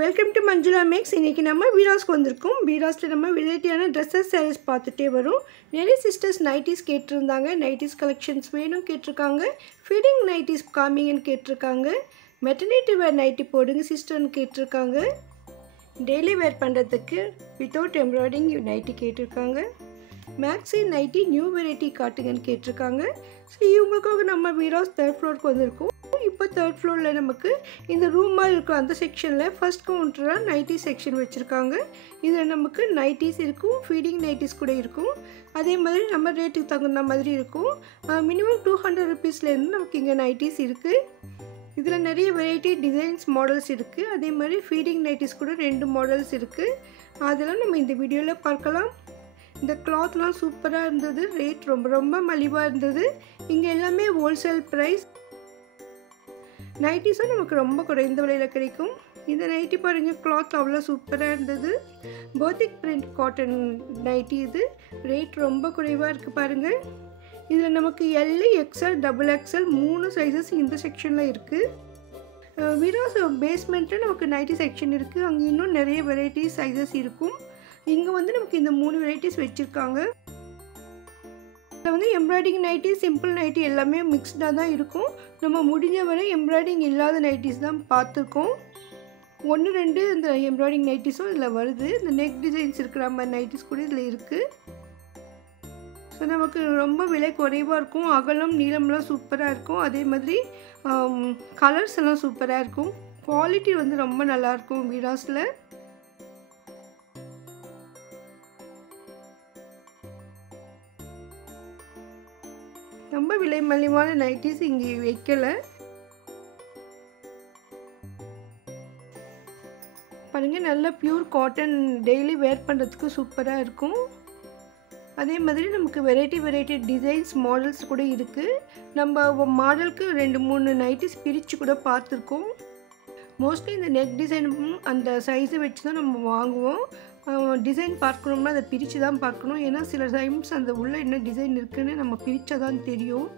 Welcome to Manjula maths. இன்றைக்கி நம்ம வீராஸ்க்கு வந்திருக்கோம். வீராஸில் நம்ம வெரைட்டியான ட்ரெஸ்ஸஸ் சாரீஸ் பார்த்துட்டே வரும். நிறைய சிஸ்டர்ஸ் நைட்டிஸ் கேட்டிருந்தாங்க. நைட்டிஸ் கலெக்ஷன்ஸ் வேணும் கேட்டிருக்காங்க. ஃபீடிங் நைட்டிஸ் காமிங்கன்னு கேட்டிருக்காங்க. மெட்டர்னிட்டி வேர் நைட்டி போடுங்க சிஸ்டர்னு கேட்டிருக்காங்க. டெய்லி வேர் பண்ணுறதுக்கு வித்தவுட் எம்ப்ராய்டிங் நைட்டி கேட்டிருக்காங்க. மேக்ஸி நைட்டி நியூ வெரைட்டி காட்டுங்கன்னு கேட்டிருக்காங்க. ஸோ இவங்களுக்காக நம்ம வீராஸ் 3rd ஃப்ளோருக்கு வந்திருக்கோம். இப்போ 3rd ஃப்ளோரில் நமக்கு இந்த ரூமாக இருக்கிற அந்த செக்ஷனில் ஃபஸ்ட் கவுண்டராக நைட்டி செக்ஷன் வச்சுருக்காங்க. இதில் நமக்கு நைட்டிஸ் இருக்கும், ஃபீடிங் நைட்டிஸ் கூட இருக்கும். அதே மாதிரி நம்ம ரேட்டுக்கு தகுந்த மாதிரி இருக்கும். மினிமம் 200 ருபீஸ்லேருந்து நமக்கு இங்கே நைட்டிஸ் இருக்குது. இதில் நிறைய வெரைட்டி டிசைன்ஸ் மாடல்ஸ் இருக்குது. அதே மாதிரி ஃபீடிங் நைட்டிஸ் கூட 2 மாடல்ஸ் இருக்குது. அதெல்லாம் நம்ம இந்த வீடியோவில் பார்க்கலாம். இந்த கிளாத்லாம் சூப்பராக இருந்தது. ரேட் ரொம்ப மலிவாக இருந்தது. இங்கே எல்லாமே ஹோல்சேல் ப்ரைஸ். நைட்டிஸும் நமக்கு ரொம்ப குறைந்த விலையில் கிடைக்கும். இந்த நைட்டி பாருங்கள், கிளாத் அவ்வளோ சூப்பராக இருந்தது. போத்திக் பிரிண்ட் காட்டன் நைட்டி. இது ரேட் ரொம்ப குறைவாக இருக்குது பாருங்கள். இதில் நமக்கு எல், எக்ஸ்எல், XXL 3 சைஸஸ் இந்த செக்ஷனில் இருக்குது. வீராஸ் பேஸ்மெண்ட்டில் நமக்கு நைட்டி செக்ஷன் இருக்குது. அங்கே இன்னும் நிறைய வெரைட்டி சைஸஸ் இருக்கும். இங்கே வந்து நமக்கு இந்த 3 வெரைட்டிஸ் வச்சுருக்காங்க. இதில் வந்து எம்ப்ராய்டிங் நைட்டி, சிம்பிள் நைட்டி எல்லாமே மிக்ஸ்டாக தான் இருக்கும். நம்ம முடிஞ்ச வரை எம்ப்ராய்டிங் இல்லாத நைட்டிஸ் தான் பார்த்துருக்கோம். 1-2 இந்த எம்ப்ராய்டிங் நைட்டிஸும் இதில் வருது. இந்த நெக் டிசைன்ஸ் இருக்கிற மாதிரி நைட்டிஸ் கூட இதில் இருக்குது. ஸோ நமக்கு ரொம்ப விலை குறைவாக இருக்கும். அகலம் நீளம்லாம் சூப்பராக இருக்கும். அதே மாதிரி கலர்ஸ் எல்லாம் சூப்பராக இருக்கும். குவாலிட்டி வந்து ரொம்ப நல்லாயிருக்கும் வீராஸில். ரொம்ப விலை மலிவான நைட்டிஸ் இங்கே வைக்கலை. பாருங்கள், நல்ல பியூர் காட்டன் டெய்லி வேர் பண்ணுறதுக்கு சூப்பராக இருக்கும். அதே மாதிரி நமக்கு வெரைட்டி டிசைன்ஸ் மாடல்ஸ் கூட இருக்குது. நம்ம மாடலுக்கு 2-3 நைட்டிஸ் பிரித்து கூட பார்த்துருக்கோம். மோஸ்ட்லி இந்த நெக் டிசைனும் அந்த சைஸை வச்சு தான் நம்ம வாங்குவோம். டிசைன் பார்க்கணும்னா அதை பிரித்து தான் பார்க்கணும். ஏன்னா சில டைம்ஸ் அந்த உள்ள என்ன டிசைன் இருக்குன்னு நம்ம பிரித்தா தான் தெரியும்.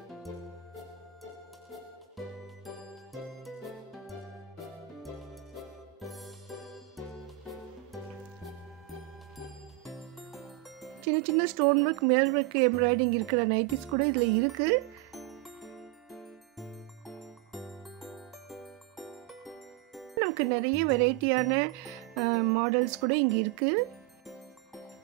சின்ன stone work, mirror work, embroidering இருக்கிற நைட்டிஸ் கூட இதில் இருக்குது. நமக்கு நிறைய வெரைட்டியான மாடல்ஸ் கூட இங்கே இருக்குது.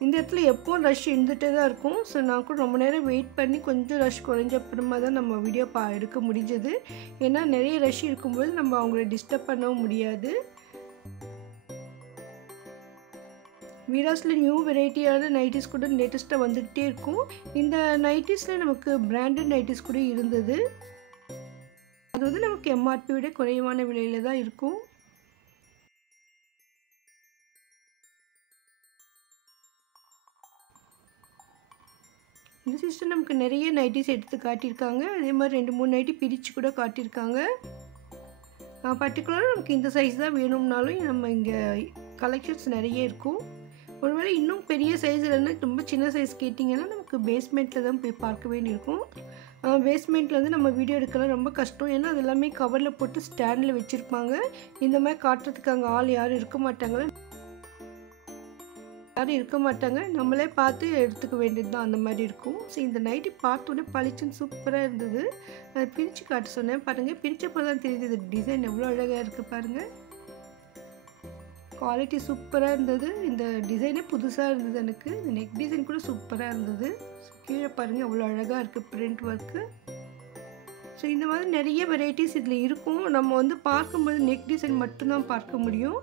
இந்த இடத்துல எப்போவும் ரஷ் இருந்துகிட்டே தான் இருக்கும். ஸோ நான் கூட ரொம்ப நேரம் வெயிட் பண்ணி கொஞ்சம் ரஷ் குறைஞ்ச அப்புறமா தான் நம்ம வீடியோ எடுக்க முடிஞ்சது. ஏன்னா நிறைய ரஷ் இருக்கும்போது நம்ம அவங்கள டிஸ்டர்ப் பண்ணவும் முடியாது. வீராஸில் நியூ வெரைட்டியான நைட்டிஸ் கூட லேட்டஸ்ட்டாக வந்துகிட்டே இருக்கும். இந்த நைட்டிஸில் நமக்கு பிராண்டட் நைட்டிஸ் கூட இருந்தது. அது வந்து நமக்கு MRP விட குறைவான விலையில் தான் இருக்கும். இந்த சிஸ்டர் நமக்கு நிறைய நைட்டிஸ் எடுத்து காட்டியிருக்காங்க. அதே மாதிரி 2-3 நைட்டி பிரித்து கூட காட்டியிருக்காங்க. பர்டிகுலராக நமக்கு இந்த சைஸ் தான் வேணும்னாலும் நம்ம இங்கே கலெக்ஷன்ஸ் நிறைய இருக்கும். ஒருவேளை இன்னும் பெரிய சைஸ் இல்லைன்னா ரொம்ப சின்ன சைஸ் கேட்டிங்கன்னா நமக்கு பேஸ்மெண்ட்டில் தான் போய் பார்க்க வேண்டியிருக்கும். பேஸ்மெண்ட்டில் வந்து நம்ம வீடியோ எடுக்கலாம் ரொம்ப கஷ்டம். ஏன்னா அது எல்லாமே கவரில் போட்டு ஸ்டாண்டில் வச்சுருப்பாங்க. இந்த மாதிரி காட்டுறதுக்கு அங்கே ஆள் யாரும் இருக்க மாட்டாங்க. நம்மளே பார்த்து எடுத்துக்க வேண்டியது தான், அந்த மாதிரி இருக்கும். ஸோ இந்த நைட்டி பார்த்தோன்னே பளிச்சுன்னு சூப்பராக இருந்தது. அதை பிரித்து காட்ட சொன்னேன். பாருங்கள், பிரித்தப்போ தான் தெரியுது இது டிசைன் எவ்வளோ அழகாக இருக்குது பாருங்கள். குவாலிட்டி சூப்பராக இருந்தது. இந்த டிசைனே புதுசாக இருந்தது எனக்கு. இந்த நெக் டிசைன் கூட சூப்பராக இருந்தது. கீழே பாருங்கள் எவ்வளோ அழகாக இருக்குது பிரிண்ட் ஒர்க்கு. ஸோ இந்த மாதிரி நிறைய வெரைட்டிஸ் இதில் இருக்கும். நம்ம வந்து பார்க்கும்போது நெக் டிசைன் மட்டும்தான் பார்க்க முடியும்.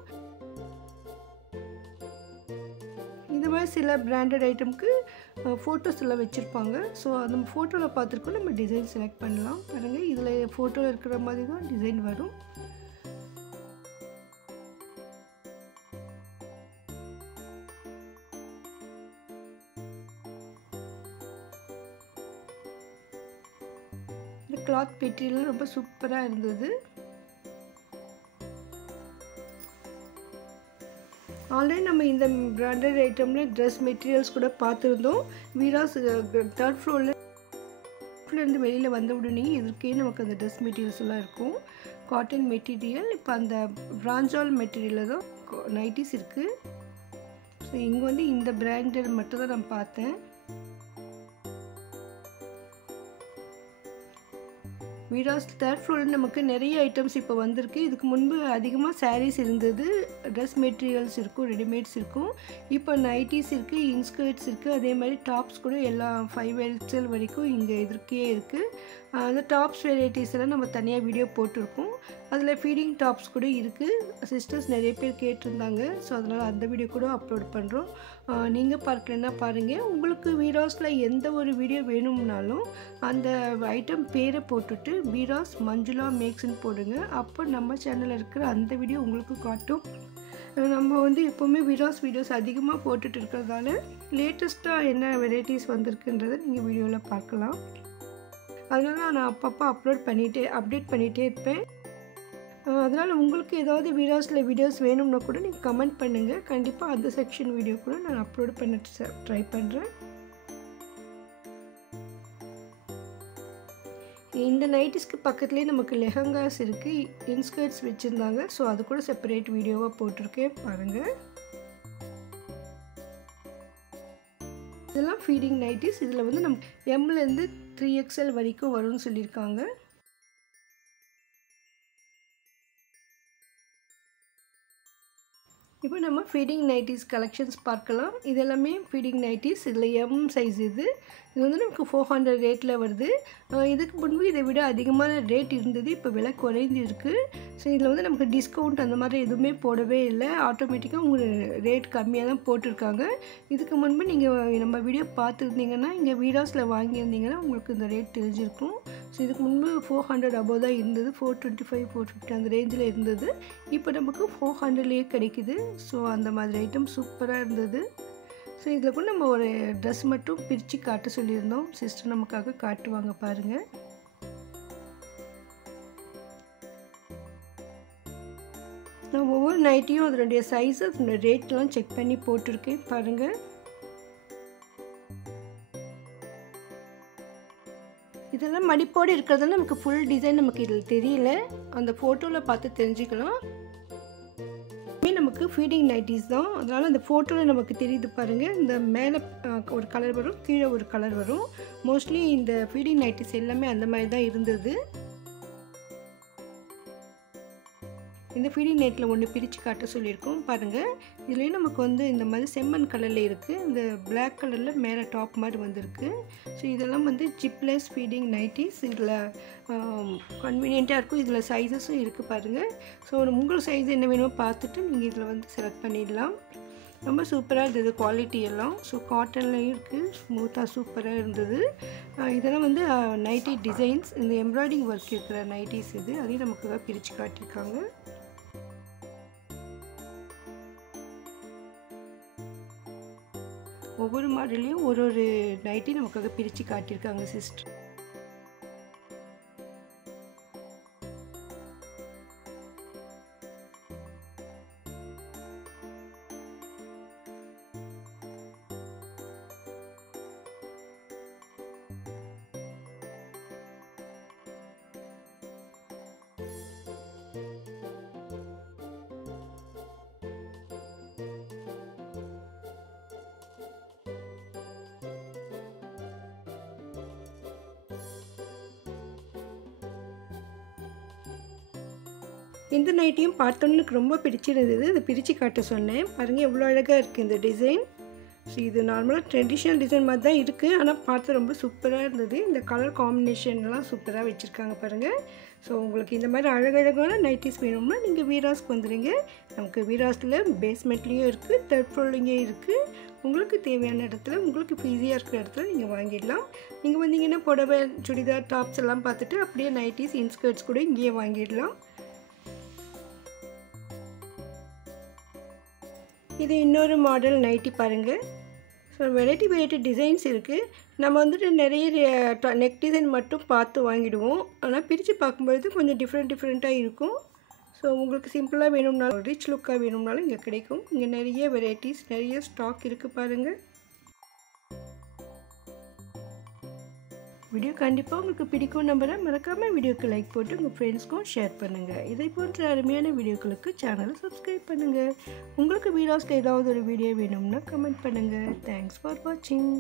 இந்த மாதிரி சில பிராண்டட் ஐட்டமுக்கு ஃபோட்டோஸ் எல்லாம் வச்சுருப்பாங்க. ஸோ அந்த ஃபோட்டோவில் பார்த்துருக்கோம், நம்ம டிசைன் செலக்ட் பண்ணலாம். பாருங்கள், இதில் ஃபோட்டோவில் இருக்கிற மாதிரி தான் டிசைன் வரும். இந்த கிளாத் மெட்டீரியல் ரொம்ப சூப்பராக இருந்தது. ஆல்ரெடி நம்ம இந்த பிராண்டட் ஐட்டமில் ட்ரெஸ் மெட்டீரியல்ஸ் கூட பார்த்துருந்தோம். வீராஸ் 3rd ஃப்ளோரில் இருந்து வெளியில் வந்த உடனே எதுக்கே நமக்கு அந்த ட்ரெஸ் மெட்டீரியல்ஸ் எல்லாம் இருக்கும். Cotton material. இப்போ அந்த பிராஞ்சால் மெட்டீரியலில் தான் நைட்டிஸ் இருக்குது. ஸோ இங்கே வந்து இந்த பிராண்டட் மட்டும் தான் நான் பார்த்தேன். வீராஸ் தேர்ட் ஃப்ளோரில் நமக்கு நிறைய ஐட்டம்ஸ் இப்போ வந்திருக்கு. இதுக்கு முன்பு அதிகமாக சாரீஸ் இருந்தது, ட்ரெஸ் மெட்டீரியல்ஸ் இருக்கும், ரெடிமேட்ஸ் இருக்கும். இப்போ நைட்டிஸ் இருக்குது, இன்ஸ்கர்ட்ஸ் இருக்குது, அதே மாதிரி டாப்ஸ் கூட எல்லாம் 5XL வரைக்கும் இங்கே இருக்கே இருக்குது. அந்த டாப்ஸ் வெரைட்டிஸ் எல்லாம் நம்ம தனியாக வீடியோ போட்டிருக்கோம். அதில் ஃபீடிங் டாப்ஸ் கூட இருக்குது. சிஸ்டர்ஸ் நிறைய பேர் கேட்டிருந்தாங்க. ஸோ அதனால் அந்த வீடியோ கூட அப்லோட் பண்ணுறோம். நீங்கள் பார்க்கலன்னா பாருங்கள். உங்களுக்கு வீராஸில் எந்த ஒரு வீடியோ வேணும்னாலும் அந்த ஐட்டம் பேரை போட்டுட்டு வீராஸ் மஞ்சுளா மேக்ஸ்ன்னு போடுங்க. அப்போ நம்ம சேனலில் இருக்கிற அந்த வீடியோ உங்களுக்கு காட்டும். நம்ம வந்து எப்போவுமே வீராஸ் வீடியோஸ் அதிகமாக போட்டுட்டு இருக்கிறதால லேட்டஸ்ட்டாக என்ன வெரைட்டிஸ் வந்திருக்குன்றதை நீங்கள் வீடியோவில் பார்க்கலாம். அதனால் நான் அப்பப்போ அப்டேட் பண்ணிகிட்டே இருப்பேன். அதனால் உங்களுக்கு ஏதாவது வீராஸில் வீடியோஸ் வேணும்னா கூட நீங்கள் கமெண்ட் பண்ணுங்கள். கண்டிப்பாக அந்த செக்ஷன் வீடியோ கூட நான் அப்லோட் பண்ண ட்ரை பண்ணுறேன். இந்த நைட்டிஸ்க்கு பக்கத்துலேயே நமக்கு லெஹங்காஸ் இருக்குது, இன்ஸ்கர்ட்ஸ் வச்சுருந்தாங்க. ஸோ அது கூட செப்பரேட் வீடியோவாக போட்டிருக்கேன் பாருங்கள். இதெல்லாம் ஃபீடிங் நைட்டிஸ். இதில் வந்து நம்ம எம்லேருந்து 3XL வரைக்கும் வரும்னு சொல்லியிருக்காங்க. இப்போ நம்ம ஃபீடிங் நைட்டிஸ் கலெக்ஷன்ஸ் பார்க்கலாம். இது எல்லாமே ஃபீடிங் நைட்டிஸ். இதில் எம் சைஸ் இது வந்து நமக்கு 400 ரேட்டில் வருது. இதுக்கு முன்பு இதை விட அதிகமான ரேட் இருந்தது, இப்போ விலை குறைந்து இருக்குது. ஸோ இதில் வந்து நமக்கு டிஸ்கவுண்ட் அந்த மாதிரி எதுவுமே போடவே இல்லை. ஆட்டோமேட்டிக்காக உங்களுக்கு ரேட் கம்மியாக தான் போட்டிருக்காங்க. இதுக்கு முன்பு நீங்கள் நம்ம வீடியோ பார்த்துருந்தீங்கன்னா, இங்கே வீராஸில் வாங்கியிருந்தீங்கன்னா உங்களுக்கு இந்த ரேட் தெரிஞ்சிருக்கும். ஸோ இதுக்கு முன்பு 400 அபோவ் தான் இருந்தது, 425 450 அந்த ரேஞ்சில் இருந்தது. இப்போ நமக்கு 400லேயே கிடைக்குது. ஸோ அந்த மாதிரி ஐட்டம் சூப்பராக இருந்தது. ஸோ இதில் கூட நம்ம ஒரு ட்ரெஸ் மட்டும் பிரித்து காட்ட சொல்லியிருந்தோம். சிஸ்டர் நமக்காக காட்டுவாங்க பாருங்கள். நான் ஒவ்வொரு நைட்டியும் அதனுடைய சைஸு அதனுடைய ரேட்லாம் செக் பண்ணி போட்டிருக்கேன் பாருங்கள். இதெல்லாம் மடிப்போடு இருக்கிறதுல நமக்கு ஃபுல் டிசைன் நமக்கு இதில் தெரியல, அந்த ஃபோட்டோவில் பார்த்து தெரிஞ்சுக்கலாம். நமக்கு ஃபீடிங் நைட்டிஸ் தான், அதனால் அந்த ஃபோட்டோவில் நமக்கு தெரியுது பாருங்கள். இந்த மேலே ஒரு கலர் வரும், கீழே ஒரு கலர் வரும். மோஸ்ட்லி இந்த ஃபீடிங் நைட்டிஸ் எல்லாமே அந்த மாதிரி தான் இருந்தது. இந்த ஃபீடிங் நைட்டில் ஒன்று பிரித்து காட்ட சொல்லியிருக்கோம் பாருங்கள். இதுலேயும் நமக்கு வந்து இந்த மாதிரி செம்மண் கலரில் இருக்குது, இந்த பிளாக் கலரில் மேலே டாப் மாதிரி வந்திருக்கு. ஸோ இதெல்லாம் வந்து ஜிப்லெஸ் ஃபீடிங் நைட்டிஸ். இதில் கன்வீனியண்ட்டாக இருக்கும். இதில் சைஸஸும் இருக்குது பாருங்கள். ஸோ உங்களுக்கு சைஸ் என்ன வேணுமோ பார்த்துட்டு நீங்கள் இதில் வந்து செலக்ட் பண்ணிடலாம். ரொம்ப சூப்பராக இருந்தது குவாலிட்டி எல்லாம். ஸோ காட்டன்லேயும் இருக்குது, ஸ்மூத்தாக சூப்பராக இருந்தது. இதெல்லாம் வந்து நைட்டி டிசைன்ஸ், இந்த எம்ப்ராய்டிங் ஒர்க் இருக்கிற நைட்டிஸ் இது, அதையும் நமக்கு பிரித்து காட்டியிருக்காங்க. ஒவ்வொரு மாடல்லையும் ஒரு நைட்டி நமக்காக பிரித்து காட்டியிருக்காங்க சிஸ்டர். இந்த நைட்டியும் பார்த்தோன்னு எனக்கு ரொம்ப பிடிச்சிருந்தது. அதை பிரித்து காட்ட சொன்னேன் பாருங்கள். எவ்வளோ அழகாக இருக்குது இந்த டிசைன். ஸோ இது நார்மலாக ட்ரெடிஷ்னல் டிசைன் மாதிரி தான் இருக்குது, ஆனால் பார்த்து ரொம்ப சூப்பராக இருந்தது. இந்த கலர் காம்பினேஷன்லாம் சூப்பராக வச்சுருக்காங்க பாருங்கள். ஸோ உங்களுக்கு இந்த மாதிரி அழகழகான நைட்டிஸ் வேணும்னா நீங்கள் வீராஸ்க்கு வந்துடுங்க. நமக்கு வீராஸில் பேஸ்மெண்ட்லேயும் இருக்குது, தேர்ட் ஃப்ளோர்லேயும் இருக்குது. உங்களுக்கு தேவையான இடத்துல, உங்களுக்கு ஈஸியாக இருக்கிற இடத்துல நீங்கள் வாங்கிடலாம். நீங்கள் வந்தீங்கன்னா புடவை, சுடிதார், டாப்ஸ் எல்லாம் பார்த்துட்டு அப்படியே நைட்டிஸ், இன்ஸ்கர்ட்ஸ் கூட இங்கேயே வாங்கிடலாம். இது இன்னொரு மாடல் நைட்டி பாருங்கள். ஸோ வெரைட்டி டிசைன்ஸ் இருக்குது. நம்ம வந்துட்டு நிறைய நெக் டிசைன் மட்டும் பார்த்து வாங்கிடுவோம், ஆனால் பிரித்து பார்க்கும்பொழுது கொஞ்சம் டிஃப்ரெண்ட்டாக இருக்கும். ஸோ உங்களுக்கு சிம்பிளாக வேணும்னாலும், ரிச் லுக்காக வேணும்னாலும் இங்கே கிடைக்கும். இங்கே நிறைய வெரைட்டிஸ், நிறைய ஸ்டாக் இருக்குது பாருங்கள். வீடியோ கண்டிப்பாக உங்களுக்கு பிடிக்கும் நம்புகிறேன். மறக்காமல் வீடியோக்கு லைக் போட்டு உங்கள் ஃப்ரெண்ட்ஸ்க்கும் ஷேர் பண்ணுங்கள். இதை போன்ற அருமையான வீடியோக்களுக்கு சேனலை சப்ஸ்கிரைப் பண்ணுங்கள். உங்களுக்கு வீடியோஸ்க்கு ஏதாவது ஒரு வீடியோ வேணும்னா கமெண்ட் பண்ணுங்கள். தேங்க்ஸ் ஃபார் வாட்சிங்.